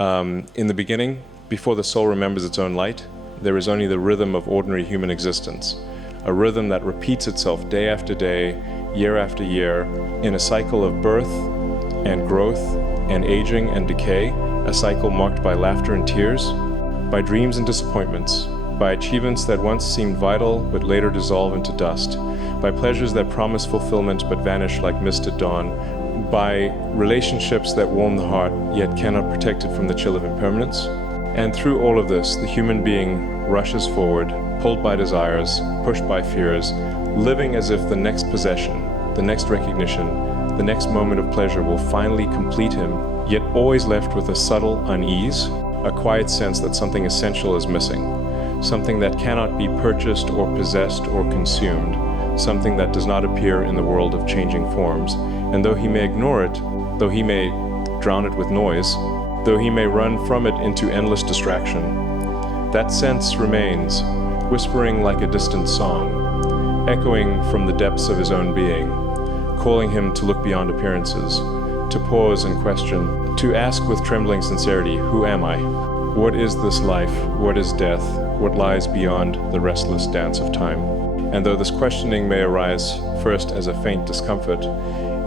In the beginning, before the soul remembers its own light, there is only the rhythm of ordinary human existence, a rhythm that repeats itself day after day, year after year, in a cycle of birth and growth and aging and decay, a cycle marked by laughter and tears, by dreams and disappointments, by achievements that once seemed vital but later dissolve into dust, by pleasures that promise fulfillment but vanish like mist at dawn, by relationships that warm the heart yet cannot protect it from the chill of impermanence. And through all of this, the human being rushes forward, pulled by desires, pushed by fears, living as if the next possession, the next recognition, the next moment of pleasure will finally complete him, yet always left with a subtle unease, a quiet sense that something essential is missing, something that cannot be purchased or possessed or consumed, something that does not appear in the world of changing forms. And though he may ignore it, though he may drown it with noise, though he may run from it into endless distraction, that sense remains, whispering like a distant song, echoing from the depths of his own being, calling him to look beyond appearances, to pause and question, to ask with trembling sincerity, who am I? What is this life? What is death? What lies beyond the restless dance of time? And though this questioning may arise first as a faint discomfort,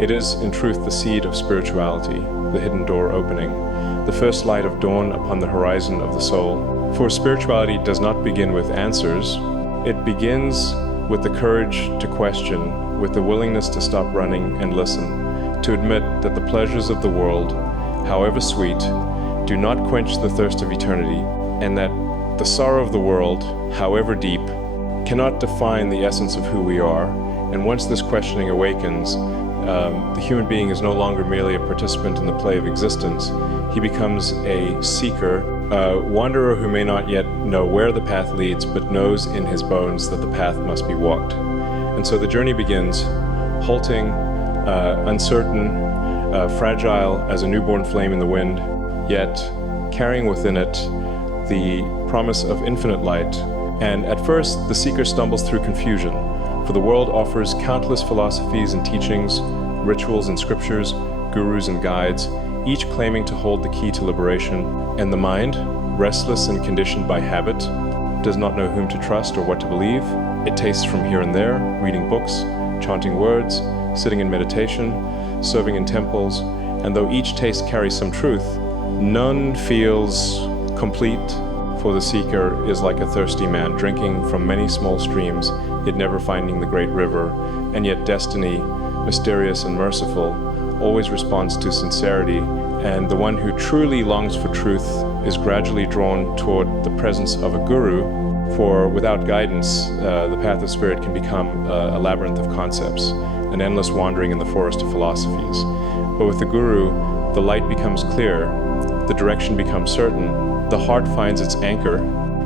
it is in truth the seed of spirituality, the hidden door opening, the first light of dawn upon the horizon of the soul. For spirituality does not begin with answers, it begins with the courage to question, with the willingness to stop running and listen, to admit that the pleasures of the world, however sweet, do not quench the thirst of eternity, and that the sorrow of the world, however deep, cannot define the essence of who we are. And once this questioning awakens, the human being is no longer merely a participant in the play of existence. He becomes a seeker, a wanderer who may not yet know where the path leads, but knows in his bones that the path must be walked. And so the journey begins, halting, uncertain, fragile as a newborn flame in the wind, yet carrying within it the promise of infinite light. And at first, the seeker stumbles through confusion, for the world offers countless philosophies and teachings, rituals and scriptures, gurus and guides, each claiming to hold the key to liberation. And the mind, restless and conditioned by habit, does not know whom to trust or what to believe. It tastes from here and there, reading books, chanting words, sitting in meditation, serving in temples, and though each taste carries some truth, none feels complete, for the seeker is like a thirsty man drinking from many small streams, yet never finding the great river, and yet destiny, mysterious and merciful, always responds to sincerity, and the one who truly longs for truth is gradually drawn toward the presence of a guru, for without guidance, the path of spirit can become a labyrinth of concepts, an endless wandering in the forest of philosophies. But with the guru, the light becomes clear, the direction becomes certain, the heart finds its anchor,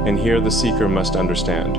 and here the seeker must understand.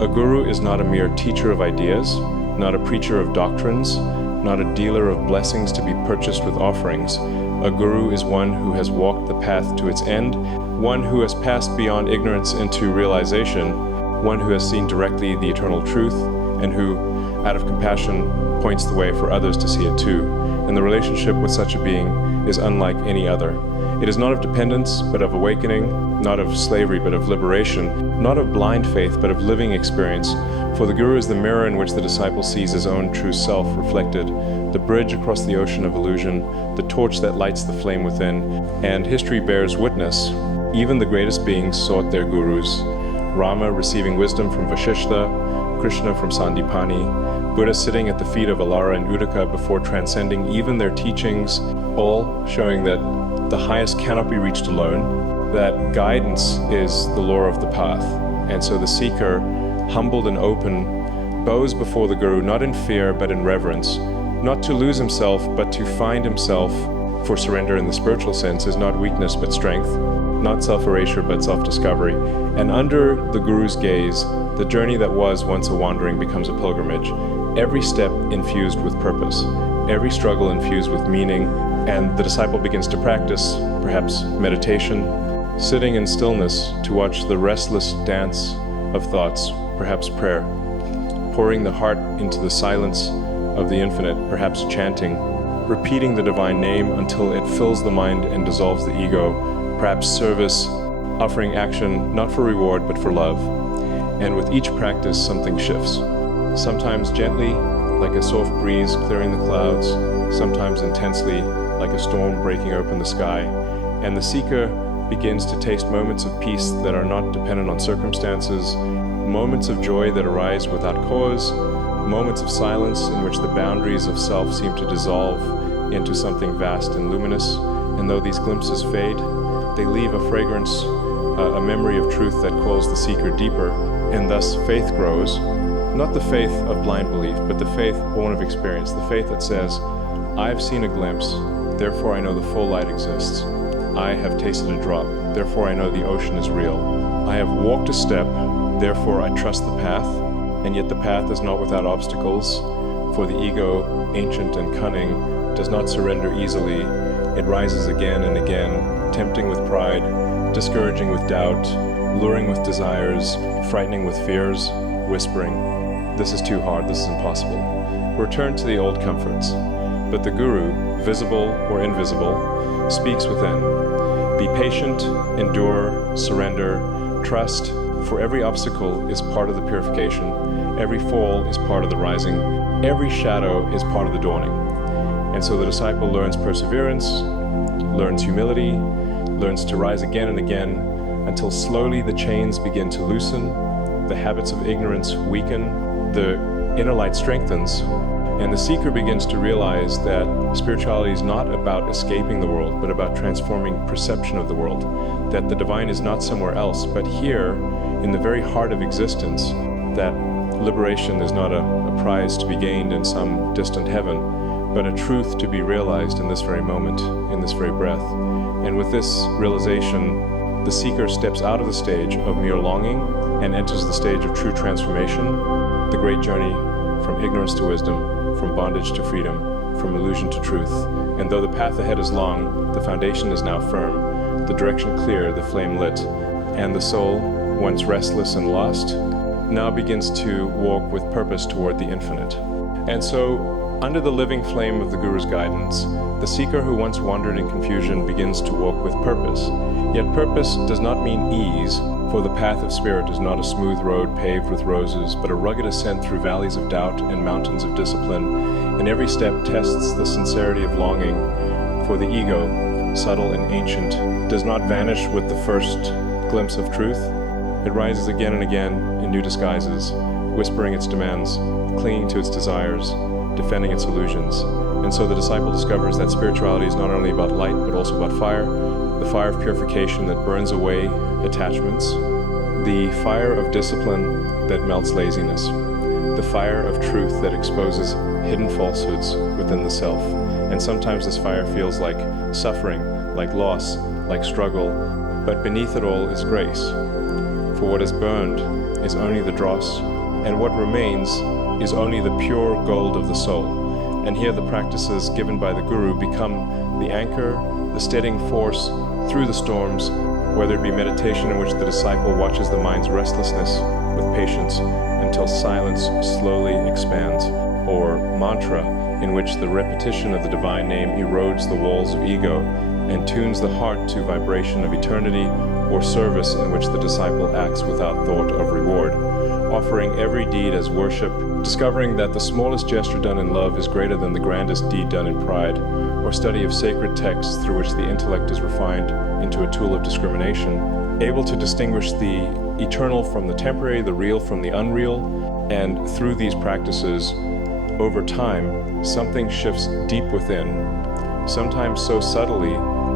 A guru is not a mere teacher of ideas, not a preacher of doctrines, not a dealer of blessings to be purchased with offerings. A guru is one who has walked the path to its end, one who has passed beyond ignorance into realization, one who has seen directly the eternal truth, and who, out of compassion, points the way for others to see it too. And the relationship with such a being is unlike any other. It is not of dependence, but of awakening, not of slavery, but of liberation, not of blind faith, but of living experience. For the Guru is the mirror in which the disciple sees his own true self reflected, the bridge across the ocean of illusion, the torch that lights the flame within. And history bears witness. Even the greatest beings sought their Gurus. Rama receiving wisdom from Vashishta, Krishna from Sandipani, Buddha sitting at the feet of Alara and Uddaka before transcending even their teachings, all showing that the highest cannot be reached alone, that guidance is the lore of the path. And so the seeker, humbled and open, bows before the Guru not in fear but in reverence, not to lose himself but to find himself, for surrender in the spiritual sense is not weakness but strength, not self-erasure but self-discovery. And under the Guru's gaze, the journey that was once a wandering becomes a pilgrimage, every step infused with purpose, every struggle infused with meaning, and the disciple begins to practice, perhaps meditation, sitting in stillness to watch the restless dance of thoughts, perhaps prayer, pouring the heart into the silence of the infinite, perhaps chanting, repeating the divine name until it fills the mind and dissolves the ego, perhaps service, offering action not for reward but for love. And with each practice, something shifts. Sometimes gently, like a soft breeze clearing the clouds, sometimes intensely, like a storm breaking open the sky. And the seeker begins to taste moments of peace that are not dependent on circumstances, moments of joy that arise without cause, moments of silence in which the boundaries of self seem to dissolve into something vast and luminous. And though these glimpses fade, they leave a fragrance, a memory of truth that calls the seeker deeper, and thus faith grows. Not the faith of blind belief, but the faith born of experience, the faith that says, I've seen a glimpse, therefore I know the full light exists. I have tasted a drop, therefore I know the ocean is real. I have walked a step, therefore I trust the path, and yet the path is not without obstacles, for the ego, ancient and cunning, does not surrender easily. It rises again and again, tempting with pride, discouraging with doubt, luring with desires, frightening with fears, whispering, this is too hard, this is impossible. Return to the old comforts. But the Guru, visible or invisible, speaks within. Be patient, endure, surrender, trust, for every obstacle is part of the purification, every fall is part of the rising, every shadow is part of the dawning. And so the disciple learns perseverance, learns humility, learns to rise again and again, until slowly the chains begin to loosen, the habits of ignorance weaken, the inner light strengthens, and the seeker begins to realize that spirituality is not about escaping the world, but about transforming perception of the world. That the divine is not somewhere else, but here, in the very heart of existence. That liberation is not a prize to be gained in some distant heaven, but a truth to be realized in this very moment, in this very breath. And with this realization, the seeker steps out of the stage of mere longing and enters the stage of true transformation, the great journey from ignorance to wisdom, from bondage to freedom, from illusion to truth. And though the path ahead is long, the foundation is now firm, the direction clear, the flame lit, and the soul, once restless and lost, now begins to walk with purpose toward the infinite. And so, under the living flame of the Guru's guidance, the seeker who once wandered in confusion begins to walk with purpose. Yet purpose does not mean ease, for the path of spirit is not a smooth road paved with roses, but a rugged ascent through valleys of doubt and mountains of discipline, and every step tests the sincerity of longing, for the ego, subtle and ancient, does not vanish with the first glimpse of truth. It rises again and again in new disguises, whispering its demands, clinging to its desires, defending its illusions. And so the disciple discovers that spirituality is not only about light, but also about fire, the fire of purification that burns away attachments, the fire of discipline that melts laziness, the fire of truth that exposes hidden falsehoods within the self. And sometimes this fire feels like suffering, like loss, like struggle, but beneath it all is grace. For what is burned is only the dross, and what remains is only the pure gold of the soul. And here the practices given by the Guru become the anchor, the steadying force through the storms, whether it be meditation in which the disciple watches the mind's restlessness with patience until silence slowly expands, or mantra in which the repetition of the divine name erodes the walls of ego and tunes the heart to vibration of eternity, or service in which the disciple acts without thought of reward, offering every deed as worship, discovering that the smallest gesture done in love is greater than the grandest deed done in pride, or study of sacred texts through which the intellect is refined into a tool of discrimination, able to distinguish the eternal from the temporary, the real from the unreal. And through these practices, over time, something shifts deep within, sometimes so subtly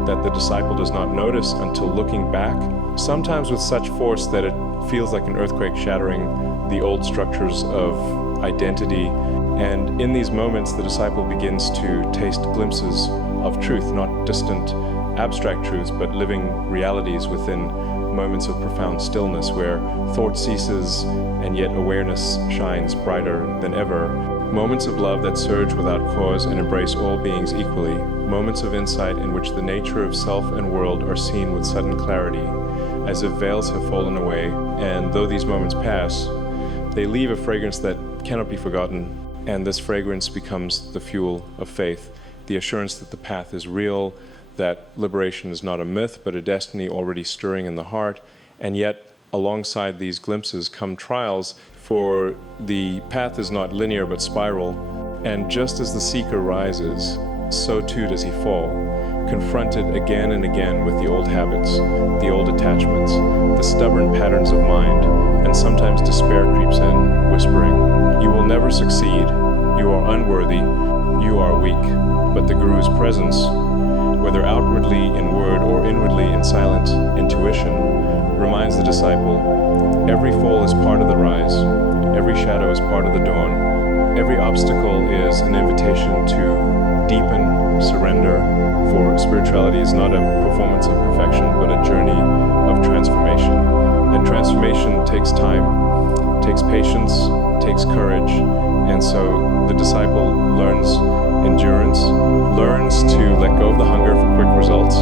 that the disciple does not notice until looking back, sometimes with such force that it feels like an earthquake shattering the old structures of identity. And in these moments, the disciple begins to taste glimpses of truth, not distant abstract truths, but living realities within moments of profound stillness where thought ceases and yet awareness shines brighter than ever. Moments of love that surge without cause and embrace all beings equally. Moments of insight in which the nature of self and world are seen with sudden clarity, as if veils have fallen away. And though these moments pass, they leave a fragrance that cannot be forgotten. And this fragrance becomes the fuel of faith, the assurance that the path is real, that liberation is not a myth, but a destiny already stirring in the heart. And yet, alongside these glimpses come trials, for the path is not linear but spiral. And just as the seeker rises, so too does he fall, confronted again and again with the old habits, the old attachments, the stubborn patterns of mind, and sometimes despair creeps in, whispering, "You will never succeed, you are unworthy, you are weak." But the Guru's presence, whether outwardly in word or inwardly in silent intuition, reminds the disciple, every fall is part of the rise, every shadow is part of the dawn, every obstacle is an invitation to deepen, surrender, for spirituality is not a performance of perfection, but a journey of transformation. And transformation takes time, takes patience, takes courage, and so the disciple learns endurance, learns to let go of the hunger for quick results,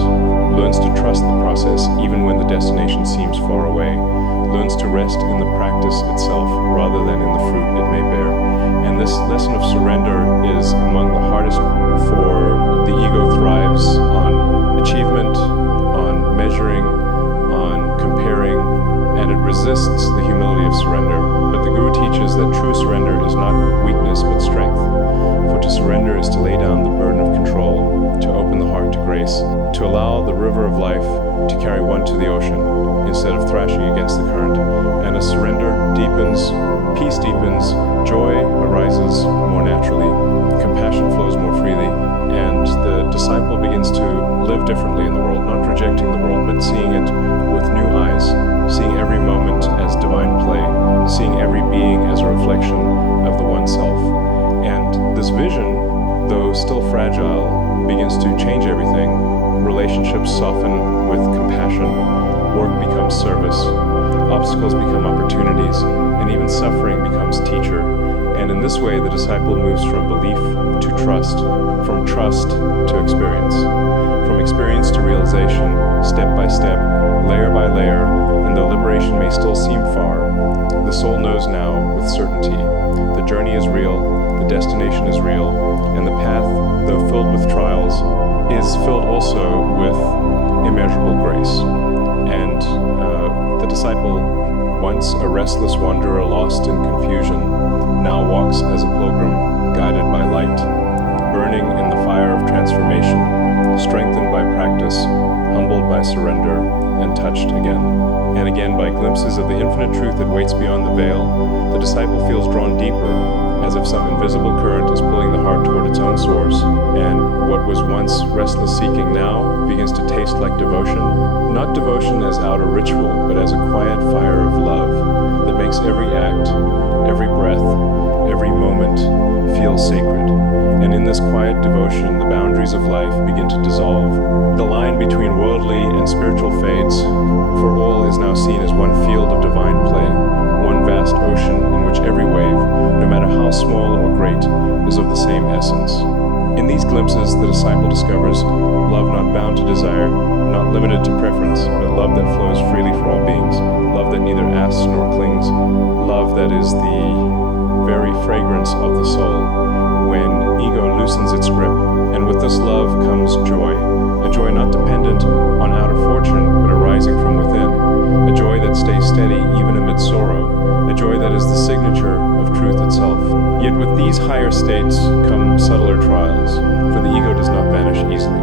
learns to trust the process even when the destination seems far away, learns to rest in the practice itself rather than in the fruit it may bear. And this lesson of surrender is among the hardest, for the ego thrives on achievement, on measuring, on comparing, and it resists the humility of surrender. But the Guru teaches that true surrender is not weakness but strength. For to surrender is to lay down the burden of control, to open the heart to grace, to allow the river of life to carry one to the ocean, instead of thrashing against the current. And as surrender deepens, peace deepens, joy arises more naturally, compassion flows more freely, and the disciple begins to live differently in the world, not rejecting the world, but seeing it with new eyes, seeing every moment as divine play, seeing every being as a reflection of the one self. And this vision, though still fragile, begins to change everything. Relationships soften with compassion, work becomes service, obstacles become opportunities, and even suffering becomes teacher. And in this way, the disciple moves from belief to trust, from trust to experience, from experience to realization, step by step, layer by layer, and though liberation may still seem far, the soul knows now with certainty. The journey is real, the destination is real, and the path, though filled with trials, is filled also with immeasurable grace. And the disciple, once a restless wanderer lost in confusion, now walks as a pilgrim guided by light, burning in the fire of transformation, strengthened by practice, humbled by surrender, and touched again and again by glimpses of the infinite truth that waits beyond the veil. The disciple feels drawn deeper, as if some invisible current is pulling the heart toward its own source, and what was once restless seeking now begins to taste like devotion, not devotion as outer ritual, but as a quiet fire of love that makes every act, every breath, every moment feel sacred. And in this quiet devotion, the boundaries of life begin to dissolve. The line between worldly and spiritual fades, for all is now seen as one field of divine play, one vast ocean in which every wave, no matter how small or great, is of the same essence. In these glimpses, the disciple discovers love not bound to desire, not limited to preference, but love that flows freely for all beings, love that neither asks nor clings, love that is the very fragrance of the soul, when ego loosens its grip. And with this love comes joy, a joy not dependent on outer fortune, but arising from within, a joy that stays steady even amid sorrow, a joy that is the signature of truth itself. Yet with these higher states come subtler trials, for the ego does not vanish easily.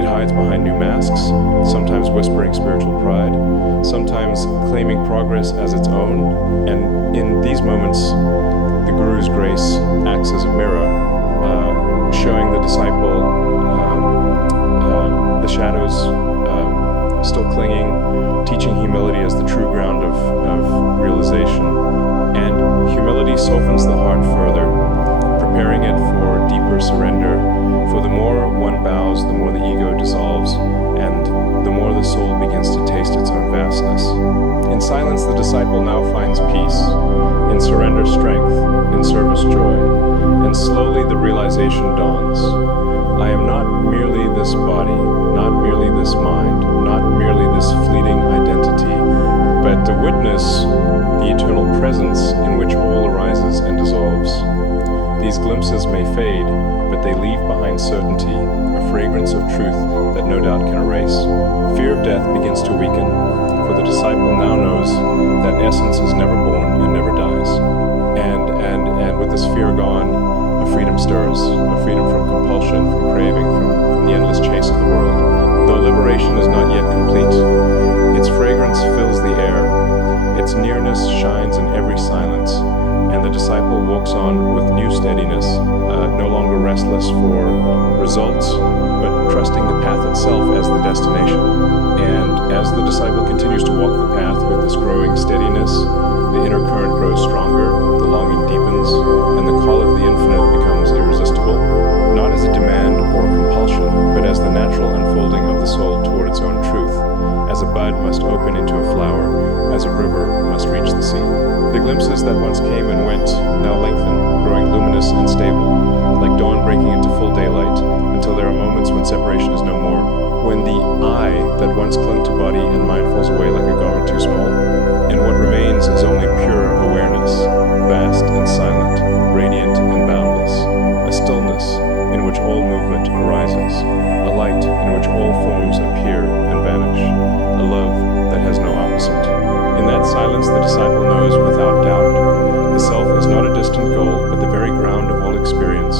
It hides behind new masks, sometimes whispering spiritual pride, sometimes claiming progress as its own, and in these moments, the Guru's grace acts as a mirror, showing the disciple the shadows still clinging, teaching humility as the true ground of realization. And humility softens the heart further, preparing it for deeper surrender. For the more one bows, the more the ego dissolves, and the more the soul begins to taste its own vastness. In silence, the disciple now finds peace, in surrender strength, in service joy, and slowly the realization dawns. I am not merely this body, not merely this mind, not merely this fleeting identity, but to witness the eternal presence in which all arises and dissolves. These glimpses may fade, but they they leave behind certainty, a fragrance of truth that no doubt can erase. Fear of death begins to weaken, for the disciple now knows that essence is never born and never dies. And with this fear gone, a freedom stirs, a freedom from compulsion, from craving, from the endless chase of the world. Though liberation is not yet complete, its fragrance fills the air, its nearness shines in every silence, and the disciple walks on with new steadiness, no longer restless for results, but trusting the path itself as the destination. And as the disciple continues to walk the path with this growing steadiness, the inner current grows stronger, the longing deepens, and the call of the infinite becomes irresistible, not as a demand or a compulsion, but as the natural unfolding of the soul toward its own truth, as a bud must open into a flower, as a river must reach the sea. The glimpses that once came and went now lengthen, growing luminous and stable, like dawn breaking into full daylight, until there are moments when separation is no more, when the I that once clung to body and mind falls away like a garment too small, and what remains is only pure awareness, vast and silent, radiant and boundless, a stillness in which all movement arises, a light in which all forms appear and vanish, a love that has no opposite. In that silence, the disciple knows without doubt the self is not a distant goal, but the very ground of all experience,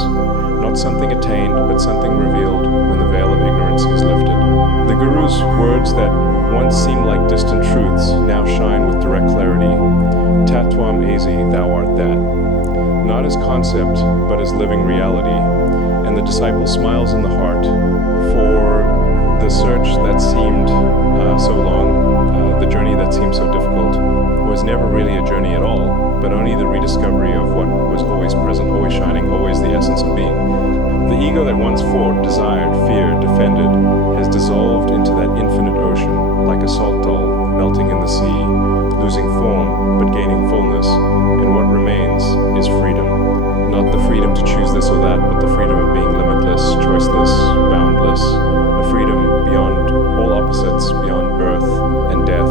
not something attained, but something revealed when the veil of ignorance is lifted. The Guru's words that once seemed like distant truths now shine with direct clarity. Tatwam Asi, thou art that. Not as concept, but as living reality. And the disciple smiles in the heart, for the search that seemed so long, the journey that seemed so difficult, was never really a journey at all, but only the rediscovery of what was always present, always shining, always the essence of being. The ego that once fought, desired, feared, defended, has dissolved into that infinite ocean, like a salt doll melting in the sea, losing form but gaining fullness, and what remains is freedom. Not the freedom to choose this or that, but the freedom of being limitless, choiceless, boundless, a freedom beyond all opposites, beyond birth and death,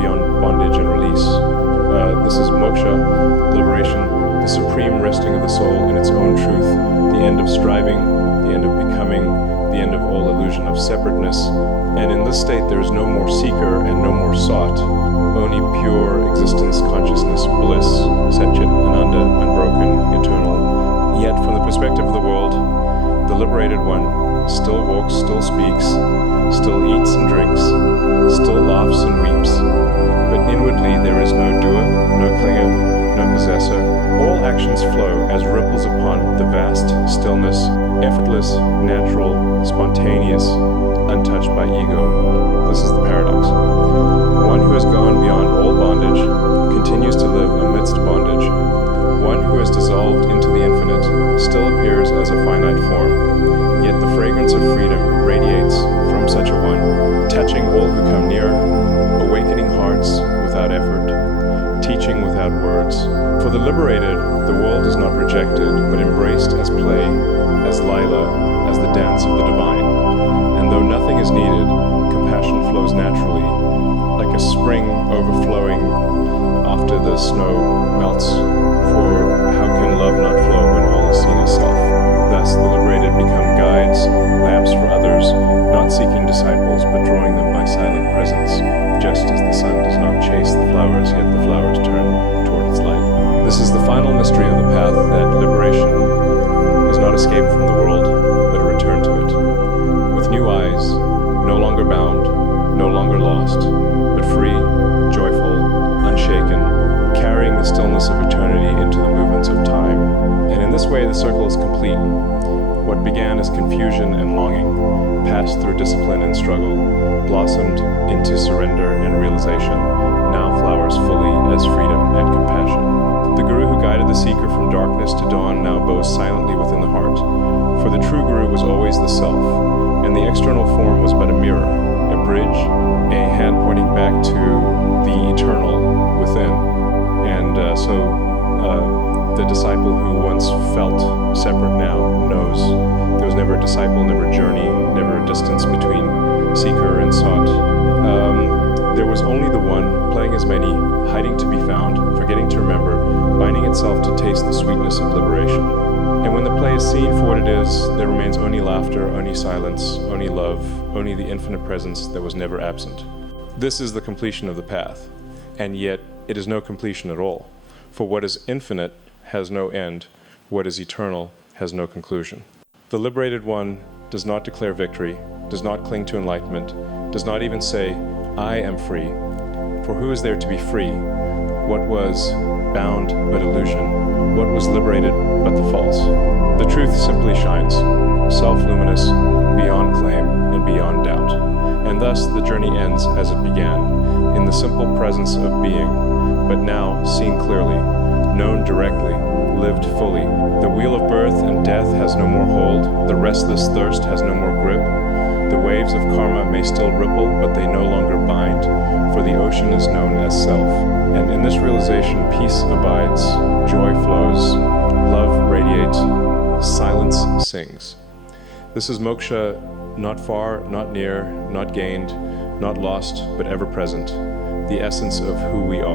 beyond bondage and release. This is moksha, liberation, the supreme resting of the soul in its own truth, the end of striving, the end of becoming, the end of all illusion of separateness. And in this state there is no more seeker and no more sought, only pure existence, consciousness, bliss, Satchit, Ananda, unbroken, eternal. Yet from the perspective of the world, the liberated one still walks, still speaks, still eats and drinks, still laughs and weeps. But inwardly there is no doer, no clinger, no possessor. All actions flow as ripples upon the vast stillness, effortless, natural, spontaneous, untouched by ego. This is the paradox. One who has gone beyond all bondage continues to live amidst bondage. One who has dissolved into the infinite still appears as a finite form, yet the fragrance of freedom radiates from such a one, touching all who come near, awakening hearts without effort, teaching without words. For the liberated, the world is not rejected, but embraced as play, as Lila, as the dance of the divine. And though nothing is needed, compassion flows naturally, like a spring overflowing after the snow melts. For how can love not flow when all is seen as self? Thus the liberated become guides, lamps for others, not seeking disciples, but drawing them by silent presence, just as the sun does not chase the flowers, yet the flowers turn toward its light. This is the final mystery of the path, that liberation is not escape from the world, but a return to it. With new eyes, no longer bound, no longer lost, but free, joyful, unshaken, carrying the stillness of eternity into the movements of time. And in this way the circle is complete. What began as confusion and longing, passed through discipline and struggle, blossomed into surrender and realization, now flowers fully as freedom and compassion. The Guru who guided the seeker from darkness to dawn now bows silently within the heart. For the true Guru was always the self, and the external form was but a mirror, a bridge, a hand pointing back to the eternal within. And the disciple who once felt separate now knows there was never a disciple, never a journey, never a distance between seeker and sought. There was only the one, playing as many, hiding to be found, forgetting to remember, binding itself to taste the sweetness of liberation. And when the play is seen for what it is, there remains only laughter, only silence, only love, only the infinite presence that was never absent. This is the completion of the path, and yet it is no completion at all. For what is infinite has no end, what is eternal has no conclusion. The liberated one does not declare victory, does not cling to enlightenment, does not even say, I am free. For who is there to be free? What was bound but illusion? What was liberated but the false? The truth simply shines, self-luminous, beyond claim and beyond doubt. And thus the journey ends as it began, in the simple presence of being, but now seen clearly, known directly, lived fully. The wheel of birth and death has no more hold, the restless thirst has no more grip. The waves of karma may still ripple, but they no longer bind, for the ocean is known as self. And in this realization, peace abides, joy flows, love radiates, silence sings. This is moksha, not far, not near, not gained, not lost, but ever present, the essence of who we are.